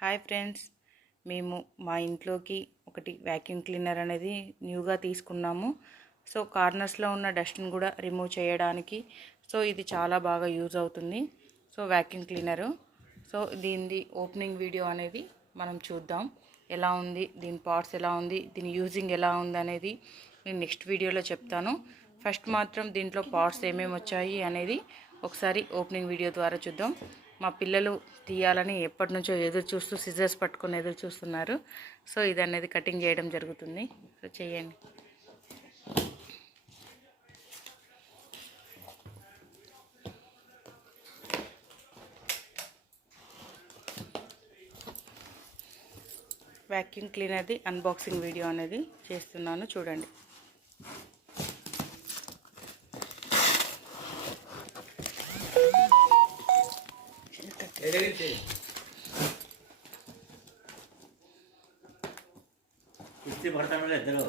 Hi friends, మేము మా ఇంట్లోకి ఒకటి వ్యాక్యూమ్ క్లీనర్ అనేది న్యూగా తీసుకున్నాము. సో కార్నర్స్లో ఉన్న డస్ట్ని కూడా రిమూవ్ చేయడానికి ఇది చాలా బాగా యూజ్ అవుతుంది. So vacuum cleaner. సో దీని ఓపెనింగ్ వీడియో అనేది మనం చూద్దాం. ఎలా ఉంది, దీని పార్ట్స్ ఎలా ఉంది, దీని యూజింగ్ ఎలా ఉంది అనేది నేను నెక్స్ట్ వీడియోలో చెప్తాను. ఫస్ట్ మాత్రం దీంట్లో పార్ట్స్ ఏమేమి వచ్చాయి అనేది ఒకసారి ఓపెనింగ్ వీడియో ద్వారా చూద్దాం. మా పిల్లలు తీయాలని ఎప్పటి నుంచో ఎదురు చూస్తూ సిజర్స్ పట్టుకొని ఎదురు చూస్తున్నారు. సో ఇది అనేది కటింగ్ చేయడం జరుగుతుంది. సో చేయండి. వ్యాక్యూమ్ క్లీనర్ది అన్బాక్సింగ్ వీడియో అనేది చేస్తున్నాను, చూడండి. కుస్తీ పడతాను ఇద్దరు.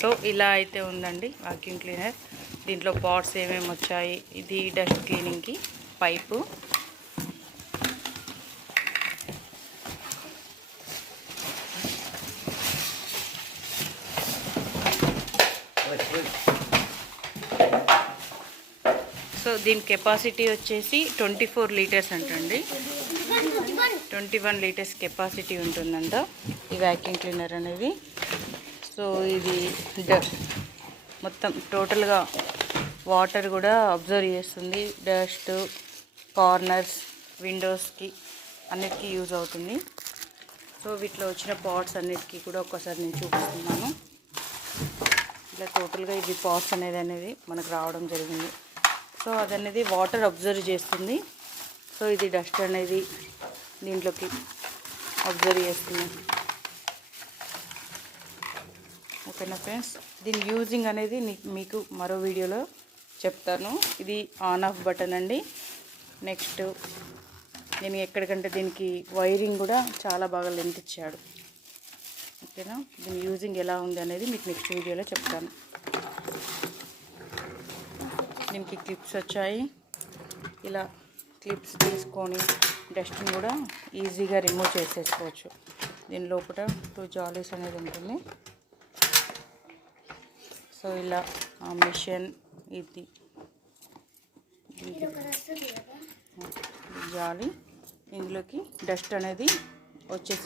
సో ఇలా అయితే ఉందండి వాక్యూమ్ క్లీనర్. దీంట్లో పార్ట్స్ ఏమేమి వచ్చాయి, ఇది డస్ట్ క్లీనింగ్కి పైపు, సో దీని కెపాసిటీ వచ్చేసి 24 లీటర్స్ అంటండి. 21 లీటర్స్ కెపాసిటీ ఉంటుందంట ఈ వ్యాక్యూమ్ క్లీనర్ అనేది. సో ఇది మొత్తం టోటల్గా వాటర్ కూడా అబ్జర్వ్ చేస్తుంది. డస్ట్, కార్నర్స్, విండోస్కి అన్నిటికీ యూజ్ అవుతుంది. సో వీటిలో వచ్చిన పార్ట్స్ అన్నిటికీ కూడా ఒక్కసారి నేను చూపిస్తున్నాను. ఇలా టోటల్గా ఇది పార్ట్స్ అనేది మనకు రావడం జరిగింది. సో అదనేది వాటర్ అబ్జర్వ్ చేస్తుంది. సో ఇది డస్ట్ అనేది దీంట్లోకి అబ్జర్వ్ చేస్తుంది. ఓకేనా ఫ్రెండ్స్, దీని యూజింగ్ అనేది మీకు మరో వీడియోలో చెప్తాను. ఇది ఆన్ ఆఫ్ బటన్ అండి. నెక్స్ట్ నేను ఎక్కడికంటే దీనికి వైరింగ్ కూడా చాలా బాగా లెంత్ ఇచ్చాడు. ఓకేనా, దీని యూజింగ్ ఎలా ఉంది అనేది మీకు నెక్స్ట్ వీడియోలో చెప్తాను. దీనికి క్లిప్స్ వచ్చాయి. ఇలా క్లిప్స్ తీసుకొని డస్ట్ని కూడా ఈజీగా రిమూవ్ చేసేసుకోవచ్చు. దీని లోపల 2 జాలీస్ అనేది ఉంటుంది. సో ఇలా మిషన్ ఇది జాలి, ఇందులోకి డస్ట్ అనేది వచ్చేసి